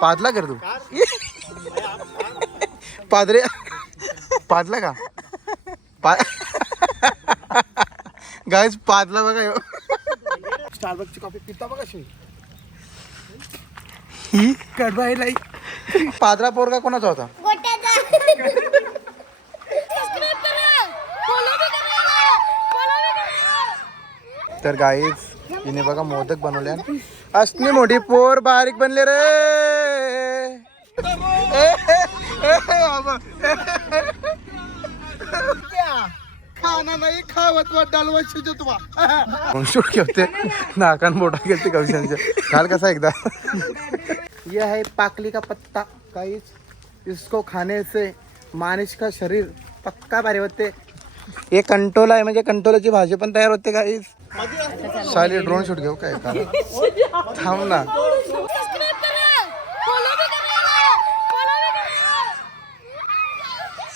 पाजला कर तू पादरे पाजला का गाईज पाजला बघा ह्यो. स्टारबक्सची कॉफी पिता बघा अशी ही कडबाईला पादरा पोरगा कोणाचा होता? तर गाईज हिने बघा मोदक बनवल्या. असली मोठी पोर बारीक बनले रे. बाबा खाना नाही खावत डालवा शिजत शूट होते नाकान मोठा गेलते कविशांच्या काल कसा एकदा. ये है पाकली का पत्ता गाइस, इसको खाने से मानिश का शरीर पक्का भारी होते. हे कंटोला आहे म्हणजे कंटोलाची भाजी पण तयार होते गाइस. साली ड्रोन शूट घेऊ काय थांब ना.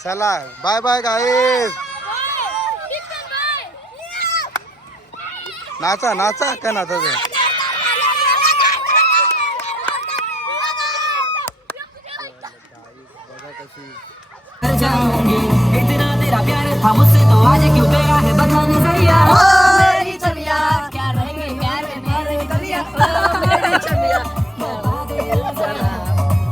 चला बाय बाय गाइस. नाचा नाचा काय नाचा जाऊंगी इतना तेरा प्यार था मुझसे तो आज क्यों गया है बता नजरिया. ओ मेरी चलिया क्या रहेंगे प्यार में प्यार करिया. ओ मेरी चलिया बता दे जरा.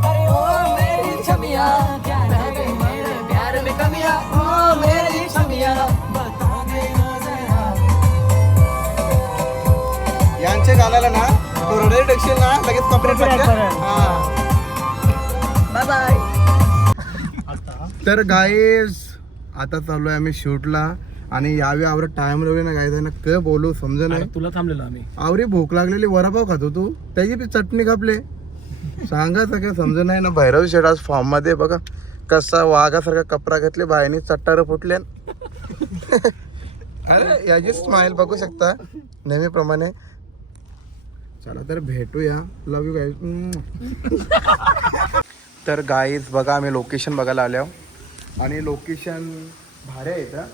अरे ओ मेरी छमिया क्या रहेंगे मेरे प्यार में कमिया. ओ मेरी छमिया बता दे जरा. यांचे गाण्याला ना तो रडेल टेक्स्चर ना लगेच कॉपीराइट लागते. Bye bye. तर गाईज आता चालू आहे आम्ही शूटला आणि यावेळी आवर टाइम लावले ना गाईज ना क बोलू समजा नाही. तुला थांबलेलो आम्ही. आवरी भूक लागलेली वडापाव खातो तू त्याची बी चटणी खापले सांगा काय समजा नाही ना. भैरव शेठ आज फॉर्म मध्ये बघा कसा वाघासारखा कपडा घातले बायने चट्टार फुटले. अरे याची स्माइल बघू शकता नेहमीप्रमाणे. चला तर भेटूया. लव यू गाईज. तर गाईज बघा आम्ही लोकेशन बघायला आलो आणि लोकेशन भारी आहे इथं.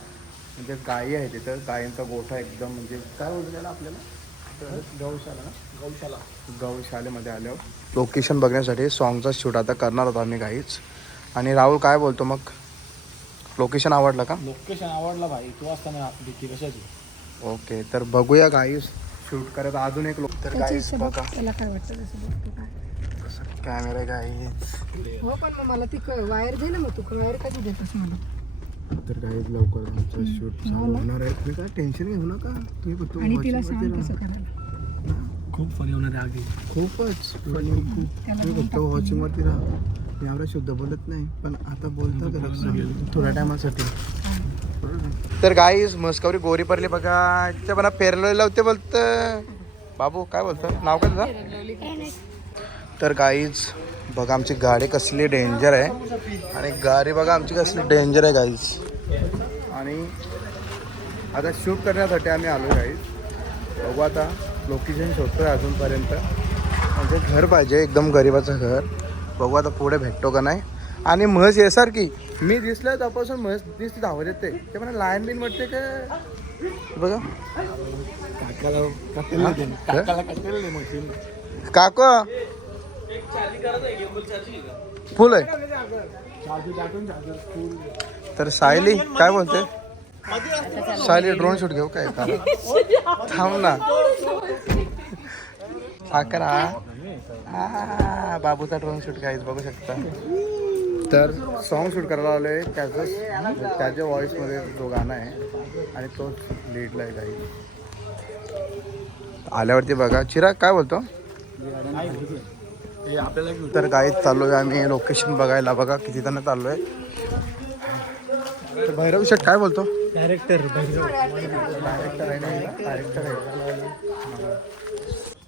म्हणजे गायी आहेत तिथं गायींचा गोठा एकदम म्हणजे काय बोलतो त्याला आपल्याला गौशाला ना गौशालेमध्ये आलो. लोकेशन बघण्यासाठी सॉंगचा शूट आता करणार होतो आम्ही गाईच. आणि राहुल काय बोलतो मग लोकेशन आवडलं का? लोकेशन आवडला भाई. तू असताना भीती कशाची. ओके तर बघूया गाईस शूट करत अजून एक लोक. तर गाईस बघा त्याला काय वाटतं तसं बघतो काय. Camera guys. हो पण मग मला ती वायर दे ना. मग तू वायर कधी देतोस मला. तर गाईज लवकर आमचं शूट चालू होणार आहे. तुम्ही काय टेन्शन घेऊ नका. तुम्ही फक्त आणि तिला सांग कसं करायला. खूप फनी होणार आहे आधी. खूपच तुम्ही फक्त वॉचिंगवरती राहा. मी एवढं शुद्ध बोलत नाही पण आता बोलतो थोड्या टायमासाठी. तर गाईज मस्कावरी गोरी पडली बघा. तिच्या मला पेरलेलं लावते बोलत बाबू काय बोलतं नाव काय तुझं. तर गाईज बघा आमची गाडी कसली डेंजर आहे आणि गाडी बघा आमची कसली डेंजर आहे गाईज. आणि आता शूट करण्यासाठी आम्ही आलो गाईज. बघू आता लोकेशन शोधतोय अजूनपर्यंत. म्हणजे घर पाहिजे एकदम गरिबाचं घर. बघू आता पुढे भेटतो का नाही. आणि म्हस यासारखी मी दिसलं त्यापासून म्हस दिसते धावत येते. ते म्हणा लायन बिन वाटते का बघा काका फुल आहे. तर सायली काय बोलते. सायली ड्रोन शूट घेऊ काय थांब ना. साखरा बाबूचा ड्रोन शूट काहीच बघू शकता. तर सॉन्ग शूट करायला आलोय त्याच्या व्हॉइसमध्ये जो गाणं आहे आणि तोच लीडला आहे काही. आल्यावरती बघा चिराग काय बोलतो. तर गाईत चाललोय आम्ही लोकेशन बघायला. बघा किती जण चाललोय. तर भैरव शेठ काय बोलतो. डायरेक्टर आहे.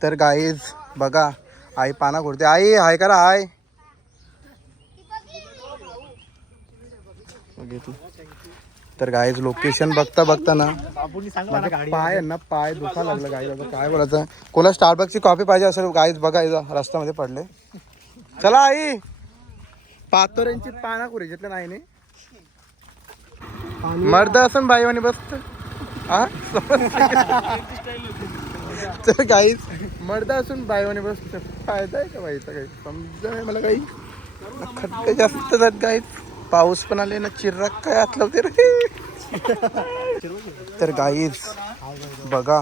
तर गाईज बघा आई पाना घोरते. आई हाय करा हाय. तर गाईज लोकेशन बघता बघता ना पाय ना पाय दुखा लागलं गाईज. आता काय बोलायचं. कोणा स्टारबक्सची कॉफी पाहिजे असेल गाईज बघा इथं रस्त्यामध्ये पडले. चला आई पातोऱ्यांची पाना कुरेच्यातल्या नाही मर्द असन बाईवानी बसत हा तर काहीच मर्द असून बायवाने बस फायदा आहे का बाईचा काही समजा नाही मला काही खड्डे जास्त जात गाईत पाऊस पण आले ना चिर्राक काय आतलं होते रे तर गाईज बघा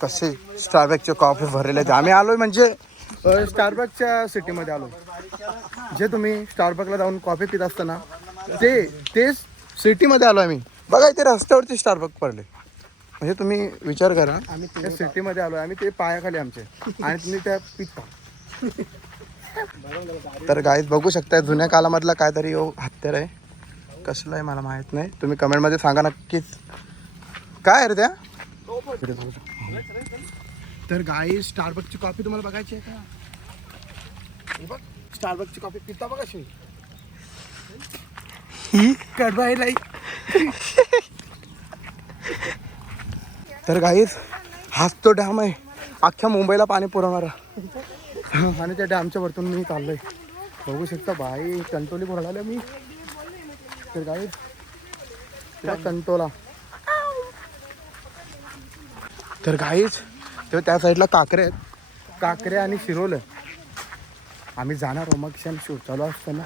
कसे स्टारबक्सचे कॉफी भरलेले आहेत. आम्ही आलोय म्हणजे स्टारबक्सच्या सिटीमध्ये आलोय. जे तुम्ही स्टारबक्सला जाऊन कॉफी पित असताना तेच सिटीमध्ये आलो आम्ही. बघा इथे रस्त्यावरती स्टारबक्स पडले म्हणजे तुम्ही विचार करा आम्ही त्या सिटीमध्ये आलो आम्ही ते पायाखाली आमचे आणि तुम्ही त्या पिता. तर गाईज बघू शकताय जुन्या काळामधला काहीतरी हत्यार आहे. कसलं आहे मला माहित नाही. तुम्ही कमेंटमध्ये सांगा नक्कीच काय आहे रे त्या. तर गाईज स्टारबक्सची कॉफी तुम्हाला बघायची आहे का. हे बघ स्टारबक्सची कॉफी पिता बघा अशी ही कडवायला. तर गाईज हाच तो डॅम आहे अख्ख्या मुंबईला पाणी पुरवणारा आणि त्या डॅमच्या वरतून मी चाललोय. बघू शकता बाई कंटोली बोलायला मी. तर गाईज कंटोला. तर गाईज तर त्या साईडला काकरे आहेत. काकरे आणि शिरोल आम्ही जाणार मग क्षण शूट चालू असताना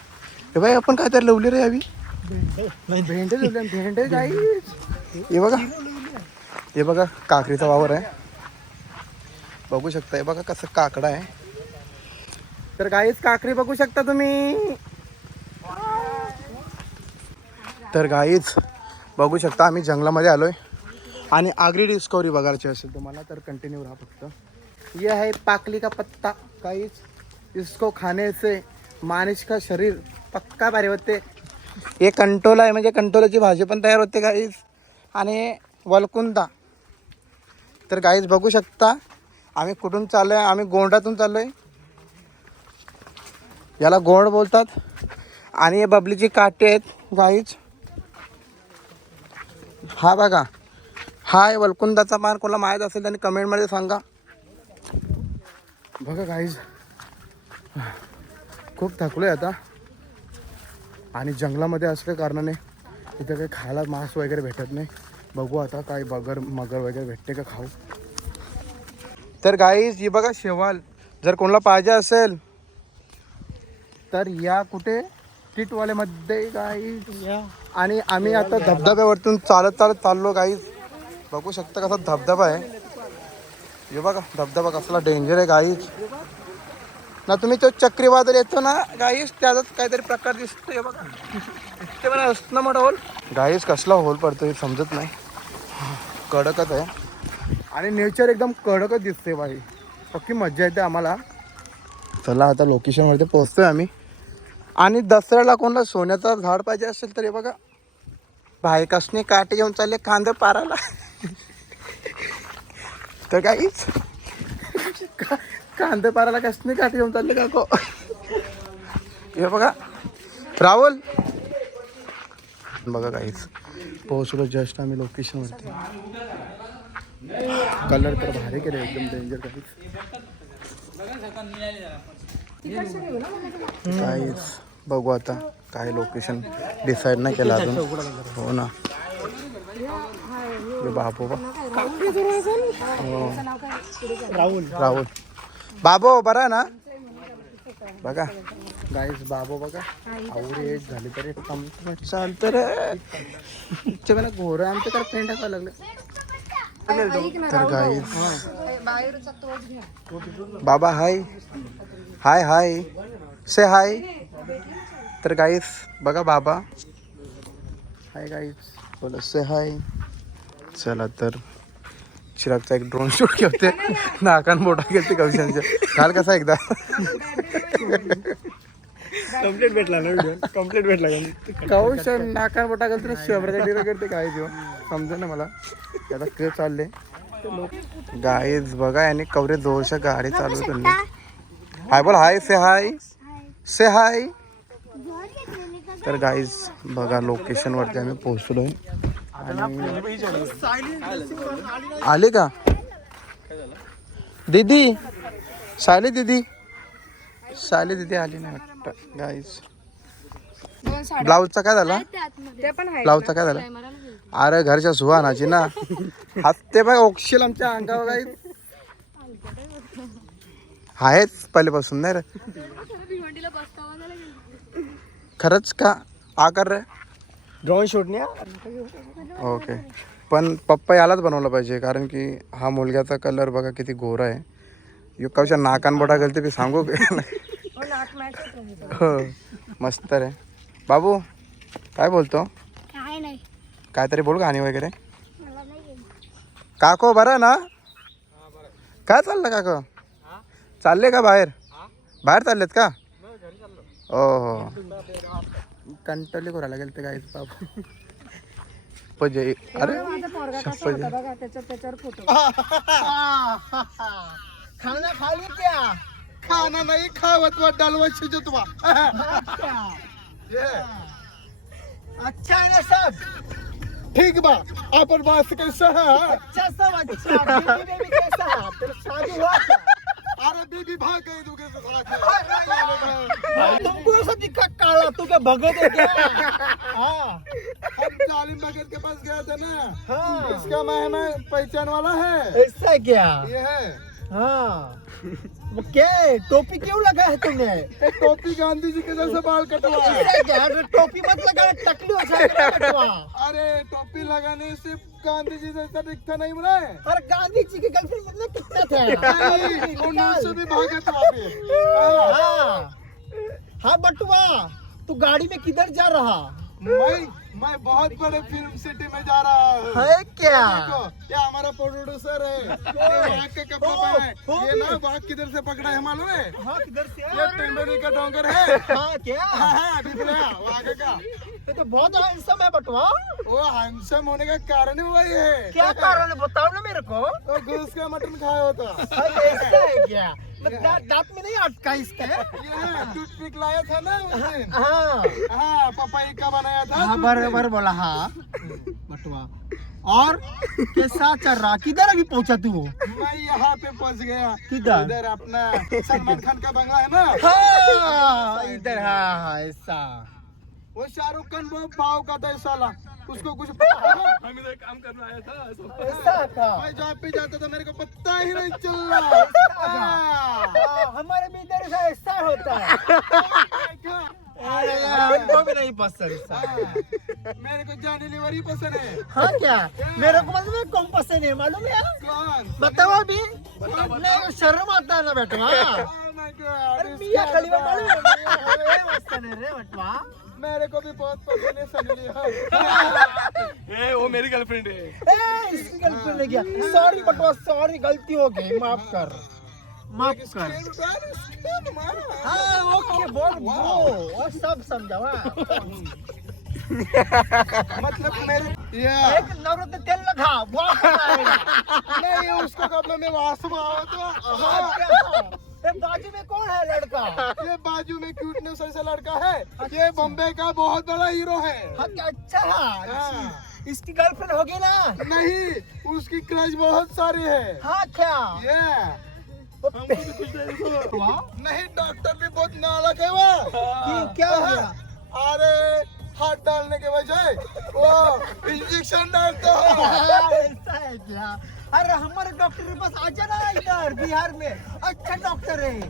हे बाई आपण काय तर लवली रे यावी भेंडे लवले भेंडे गाईज. हे बघा काकडीचा वावर आहे बघू शकता. हे बघा कसं काकडा आहे. तर गाईज काकडी बघू शकता तुम्ही. तर गाईज बघू शकता आम्ही जंगलामध्ये आलोय आणि आगरी डिस्कवरी बघायची असेल तुम्हाला तर कंटिन्यू राहा फक्त. ये है पाकली का पत्ता गाईज इसको खाने से माणूस का शरीर पक्का भारी होते. हे कंटोला आहे म्हणजे कंटोलाची भाजी पण तयार होते गाईज. आणि वलकुंदा. तर गाईज बघू शकता आम्ही कुठून चाललो आहे. आम्ही गोंडातून चाललो आहे. याला गोंड बोलतात. आणि हे बबलीची काटे आहेत गाईज. हा बघा हा आहे वलकुंदाचा मार. कोणाला माहीत असेल त्यांनी कमेंटमध्ये सांगा. बघा गाईज खूप थकलो आहे आता आणि जंगलामध्ये असल्या कारणाने इथं काही खायला मांस वगैरे भेटत नाही. बघू आता काय मगर वगैरे भेटते का खाऊ. तर गाईज ही बघा शेवाल जर कोणाला पाहिजे असेल तर या कुठे टिटवालेमध्ये गाईज. आणि आम्ही आता धबधब्यावरतून चालत चाललो गाईज. बघू शकता कसा धबधबा आहे. हे बघा धबधबा कसला डेंजर आहे गाईज ना. तुम्ही तो चक्रीवादळ येतो ना गाईज त्याचाच काहीतरी प्रकार दिसतो. हे बघा ते मला असणं मोठा होल गाईज कसला होल पडतो समजत नाही. कडकच आहे आणि नेचर एकदम कडकच दिसते बाई. पक्की मज्जा येते आम्हाला. चला आता लोकेशनवरती पोहोचतोय आम्ही. आणि दसऱ्याला कोणाला सोन्याचं झाड पाहिजे असेल तर हे बघा भाई कसने काटे घेऊन चालले कांदे पाराला. तर काहीच कांदे पाराला कसने काटे घेऊन चालले काको. हे बघा राहुल बघा काहीच पोहोचलो जस्ट आम्ही लोकेशनवरती. कलर तर भारी केले एकदम डेंजर काहीच. बघू आता काय लोकेशन डिसाईड नाही केलं अजून. हो ना बाबू राहुल बाबू बरा ना. बघा गाईस बाबू बघा आवडी एज झाली तरी चालत रे मला घोर आमच्या तर पेंट टाकावं लागलं. तर गाईस बाबा हाय हाय हाय से हाय. तर गाईस बघा बाबा हाय गाईस बोला से हाय. चला तर चिरागचा एक ड्रोन शूट घेते. नाकान मोठा गेलते कविशांच्या काल कसा एकदा कंप्लीट भेटला ना व्हिडिओ कंप्लीट भेटला कौशन नाकान मोठा गेलते शंभरचा डिरो करते काय जेव्हा समजा ना मला आता ते चालले. गाईज बघा याने कवरे जोरच्या गाडी चालू करली. हाय बोल हाय से हाय से हाय. तर गाईज बघा लोकेशन वरती आम्ही पोहोचलोय. आले का दीदी सायली दीदी सायली दीदी आली नाही वाटतं गाईज. ब्लाऊजचा काय झाला ते पण आहे ब्लाऊजचा काय झाला अरे घरच्या सुहानाची ना हत्ते बघ ओक्षील आमच्या अंगावर काही आहेच पहिल्यापासून नाही रे. खरंच का आकार रे. ड्रोन शूट नाही ओके पण पप्पा यालाच बनवलं पाहिजे कारण की हा मुलग्याचा कलर बघा किती गोरा आहे. युकाच्या नाकानबोटा गेलते मी सांगू हो मस्त रे. बाबू काय बोलतो काय नाही काहीतरी बोल गाणी वगैरे. काको बरं ना काय चाललं काको चालले का बाहेर बाहेर चाललेत का हो हो कंटली करायला गेल ते काय बाबू पजे अरे माझा पोरगा कसा शपथ. होता बघा त्याच्यावर फोटो. खाना खा ली क्या खाना नाही खावत वा डालवा शिजत वा अच्छा है ना सब ठीक बा आपण बास कैसा है अच्छा सब अच्छा बेबी बेबी कैसा है तेरा शादी हुआ क्या? अरे बीबी भाग गई तू कैसे तुमको ऐसा दिखा काला तू क्या भगत है क्या हाँ हम जालिम भगत के पास गए थे ना हाँ इसका मैं पहचान वाला है ऐसा है क्या ये है हाँ वो क्या है? टोपी क्यों लगा है तुमने टोपी गांधी जी के जैसे बाल कटवा है। ऐसा है क्या अरे टोपी मत लगा टकली हो जाएगा अरे टोपी लगाने से गांधी जी जैसा दिखता नहीं मुझे और गांधी जी के गर्लफ्रेंड मतलब कितना था उन्नीस भी भागे तो आप हाँ हाँ बटुआ तू गाड़ी में किधर जा रहा मैं बहुत बड़े फिल्म सिटी में जा रहा हूँ है क्या देखो, ये हमारा प्रोड्यूसर है ये वाघ का कपड़ा पहना है ये ना वाघ किधर से पकड़ा है मालूम है हाँ किधर से ये टेंडोरी का डोंगर है हाँ क्या हाँ बिपला वाघ का ये तो बहुत हैंडसम है बटुआ वो हैंडसम होने का कारण ही वही है क्या कारण है बताओ ना मेरे को वो घूस का मटन खाया होता ऐसा है क्या दांत में नहीं अटका इसके ये टूथपिक लाया था ना उस दिन हाँ हाँ पपाई का बनाया था हाँ बराबर बोला हाँ बटुआ और कैसा चल रहा किधर अभी पहुंचा तू मैं यहाँ पे फंस गया किधर? इधर अपना सलमान खान का बंगला है ना हाँ इधर हाँ हाँ ऐसा वो शाहरुख खान वो भाव का था साला उसको कुछ ऐसा था मैं जहाँ पे जाता था मेरे को पता ही नहीं चल रहा हमारे भी इधर ऐसा होता है हमको भी नहीं पसंद ऐसा। मेरे को जाने लीवर पसंद है हाँ क्या मेरे को मतलब कौन पसंद है मालूम है कौन बताओ अभी नहीं शर्म आता है ना बेटवा Oh my God, अरे इसके मियाँ खलीफा अलावा मालूम है ये पसंद है रे बेटवा मेरे को भी बहुत पसंद है सनी लियोन ए इसकी गर्लफ्रेंड है क्या सॉरी बटवा सॉरी गलती हो गई माफ कर हाँ ओके बोल वो सब समझा मतलब मेरे एक नवरत्न तेल लगा बहुत बनाएगा नहीं उसको कपड़े में वासमा हो तो ये बाजू में कौन है लड़का ये बाजू में क्यूटनेस ऐसा लड़का है ये बॉम्बे का बहुत बड़ा हीरो है हाँ क्या अच्छा हाँ। इसकी गर्लफ्रेंड होगी ना नहीं उसकी क्रश बहुत सारी है हाँ क्या ये नहीं डॉक्टर भी बहुत नालायक है वो क्या हो गया अरे हाथ डालने के बजाय वो इंजेक्शन डालता है ऐसा है क्या अरे हमारे डॉक्टर के पास आ जाना इधर बिहार में अच्छा डॉक्टर है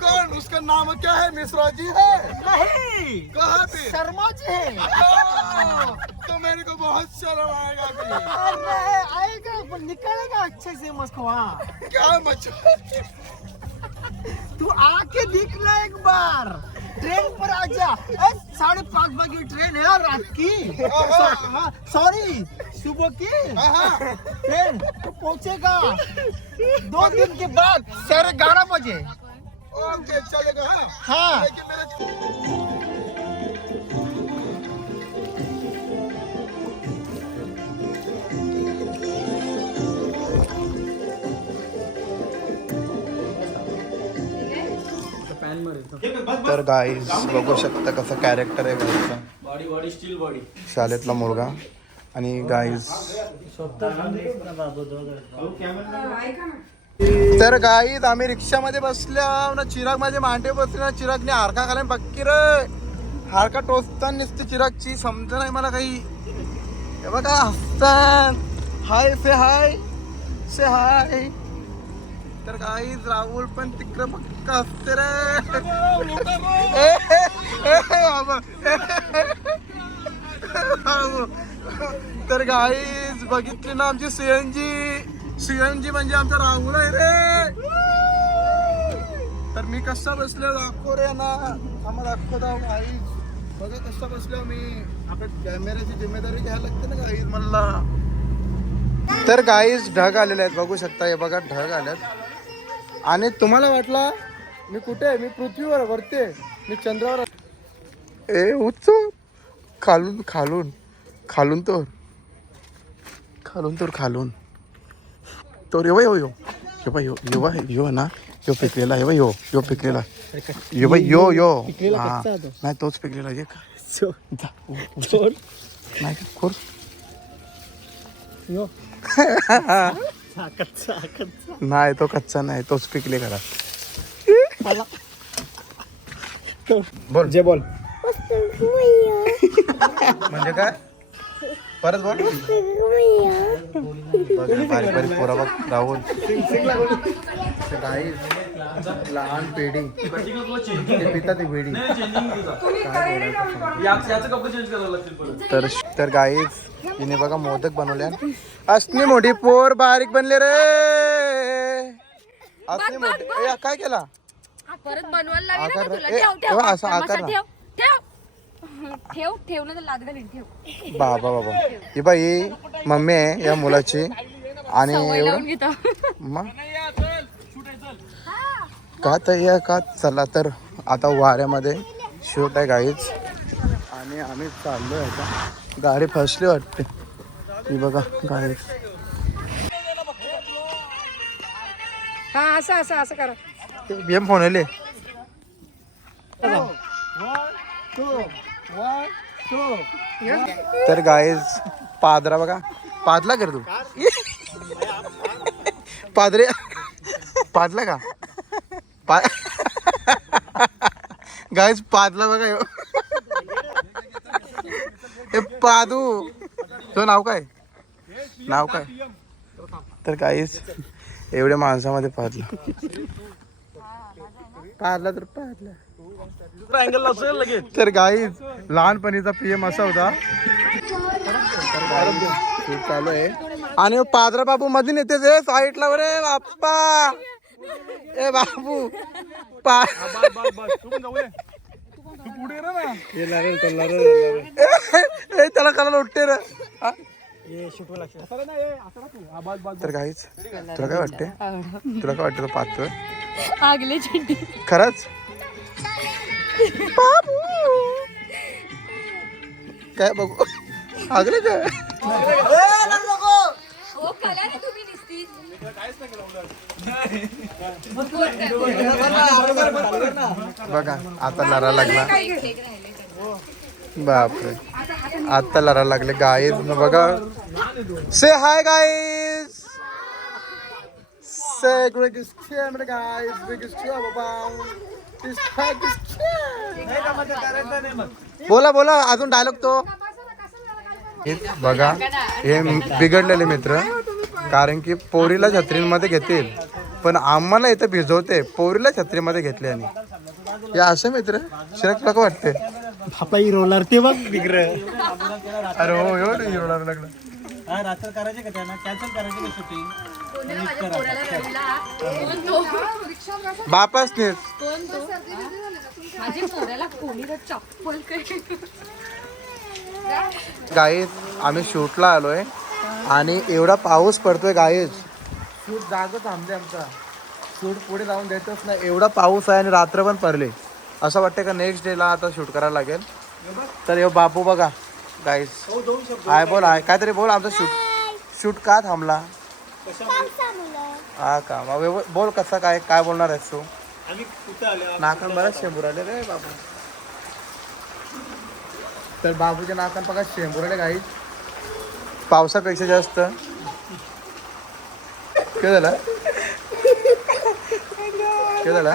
कौन उसका नाम क्या है मिश्रा जी है नहीं कहाँ पे शर्मा जी है तो मेरे को बहुत शर्म आएगा कि अरे आएगा पर निकलेगा अच्छे से मस्कवा क्या मचा तू आके दिख ना एक बार ट्रेन पर आ जा 5:30 बजे ट्रेन है रात की सॉरी सुबह की ट्रेन तो पहुंचेगा 2 दिन के बाद 11:30 बजे ओके चलेगा हाँ लेकिन मेरा तर गाईज बघू शकता कसं कॅरेक्टर आहे गाईचा शाळेतला मुलगा आणि गाईज तर गाईज आम्ही रिक्षामध्ये बसल्या ना चिराग माझे मांडे बसले ना चिरागने हारका खाला पक्की रे हारका टोचताना नुसती चिरागची समज नाही मला काही हे बघा हसन. हाय से हाय से हाय. तर काही राहुल पण तिकडं बघ असते रे. बाबा तर गाईज बघितली ना आमची सीएनजी म्हणजे आमचा राहुल आहे रे. तर मी कसा बसलो दाखव रे ना आम्हाला दाखव गाईज. बघा कसा बसलो मी. आपल्या कॅमेऱ्याची जिम्मेदारी घ्यायला लागते ना गाईज मला. तर गाईज ढग आलेले आहेत बघू शकता. हे बघा ढग आलेत आणि तुम्हाला वाटला मी कुठे आहे? मी पृथ्वीवर वरती आहे. मी चंद्रावर. ए उच्च खालून खालून खालून तोर खालून तोर खालून तोर यो यो यो यो बाई यो ना यो पिकलेला आहे यो यो पिकलेला यो बाई यो यो हा नाही तोच पिकलेला ये का नाही कोर नाही तो कच्चा नाही तोच पिकले करा. बोल जे बोल म्हणजे काय परत बोल. बारीक बारीक पोरा बघ राहुल. लहान पेढी पिता ती पेढी. तर गाईज तिने बघा मोदक बनवल्या. असली मोठी पोर बारीक बनले रे. असली मोठी काय केला परत बनवायला लागेल आकार ना तुला. ए, ठेव ठेव असा आकार तमाशा ना. ठेव ठेव ठेव ना तर लाद घालीन. ठेव बाबा बाबा ही बाई मम्मी आहे या मुलाची आणि सवय लावून एवढं घेतो. मग का तर का चला तर आता वाऱ्यामध्ये शूट आहे गाईच आणि आम्ही चाललोय आता. गाडी फसली वाटते ही बघा गाडी. हा असं असं असं करा. गेम फोन आले. तर गाईज पादरा बघा पादला कर तू पादरे पादला का गाईज पादला बघा ह्यो. हे पादू तो नाव काय तर गाईज एवढ्या माणसामध्ये पादला तर पादला. तर गाईज लहानपणीचा पीएम असा होता. शूट चालू आहे आणि पादरा बाबू मध्ये नेते रे साईडला रे बाप्पा. ए बाबू त्याला कला उठते रे. तर काहीच तुला काय वाटते तो पाहतोय आगले चिंटी खरंच बाबू काय बघू आगले काय हो कला रे तुम्ही दिसती. बघा आता लरा लागला. बापरे आता लरा लागले गाईज बघा. से हाय गाईज से बोला बोला अजून डायलॉग तो. हे बघा हे बिघडलेले मित्र कारण की पोरीला छत्रीमध्ये घेतील पण आम्हाला इथं भिजवते. पोरीला छत्रीमध्ये घेतले आणि हे असं मित्र शिरक तुला काय वाटते. बापाई रोलर ते बघ बिग्र. अरे हो एवढं रोलर लागलं. रात्र करायचे का त्यांना कॅन्सल करायचे का शूटिंग. बापाच नेस माझ्या पोराला कोणी चप्पल गाईज आम्ही शूटला आलोय आणि एवढा पाऊस पडतोय गाईज. शूट जागा थांबते आमचा. शूट पुढे जाऊन देतच नाही एवढा पाऊस आहे आणि रात्र पण पडले. असं वाटतं का नेक्स्ट डेला आता शूट करायला लागेल. तर हे बापू बघा गाईज हाय बोल हाय काहीतरी बोल. आमचा शूट का थांबला हा का मग बोल कसा काय बोलणार आहेस तू. नाकान बराच शेंबूर आले रे बाबू. तर बाबूच्या नाकान बघा शेंबूर आले गाईज पावसापेक्षा जास्त. काय झालं काय झालं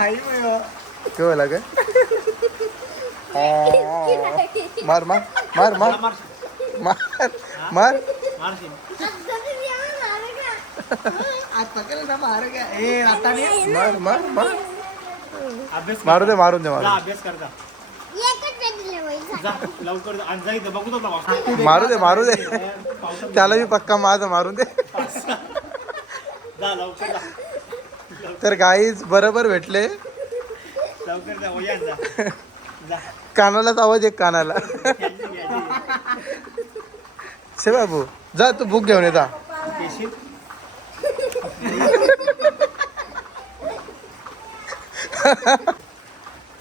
काय मार मार मार मार मार मार आज पकडलं ना मार का ए आता नाही मार मार मार अभ्यास मारू दे मारून दे जा, मारू अभ्यास करता जा लवकर जा. आणि जा इथं बघू तो दे. मारू दे त्याला मी पक्का माझं मारून दे जा लवकर जा तर गाईज बरोबर भेटले लवकर जा वया जा जा कानालाच आवाज एक कानाला शे बाबू जा तू बुक घेऊन येता पेशील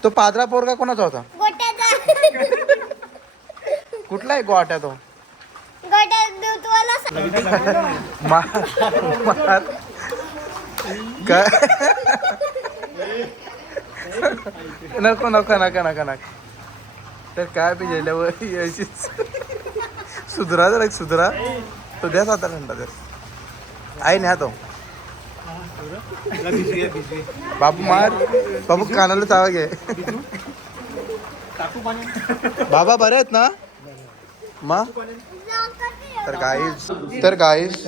तो पादरा पोरगा कोणाचा होता कुठला आहे गोट्या तो मार काय नको नको नका नका नका तर काय बी गेल्यावर यायचीच सुधरा जरा सुधरा तो द्या 7 घंटा द्या आई न्या तो बाबू मार बाबू कानाला चावा घे टाकू पाणी बाबा बरे आहेत ना मा तर गाईज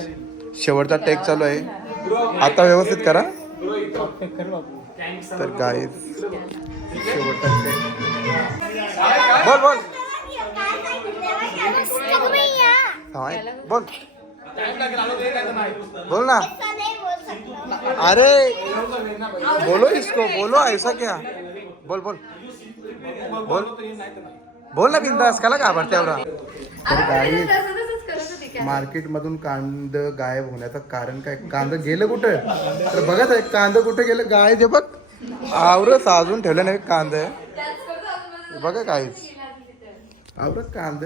शेवटचा टेक चालू आहे आता व्यवस्थित करा तर गाईज शेवटचा टेक बोल बोल बोल बोल ना अरे बोलो इसको बोलो ऐसा क्या बोल बोल बोल बोल ना बिंदास काला घाबरते एवढा तर गाईज मार्केट मधून कांद गायब होण्याचं कारण काय कांद गेलं कुठे तर बघत आहे कांद कुठे गेलं गाय ते बघ आवर साजून ठेवलं नाही कांद बघा काहीच आवर कांद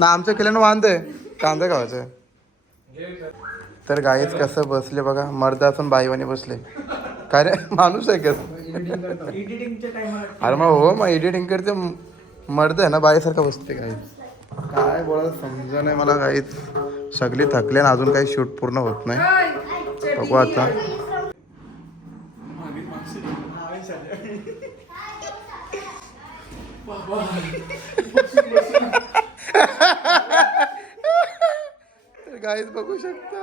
ना आमच्या केल्यानं वांद आहे कांदा खावायचं तर गाईच कसं बसले बघा मर्द असून बाईवाने बसले काय रे माणूस आहे कसं अरे मग हो मग एडिटिंग करते मर्द आहे ना बाईसारखं बसते काही काय बोला समजा नाही मला काहीच सगळी थकले ना अजून काही शूट पूर्ण होत नाही बघू आता तर गाईच बघू शकता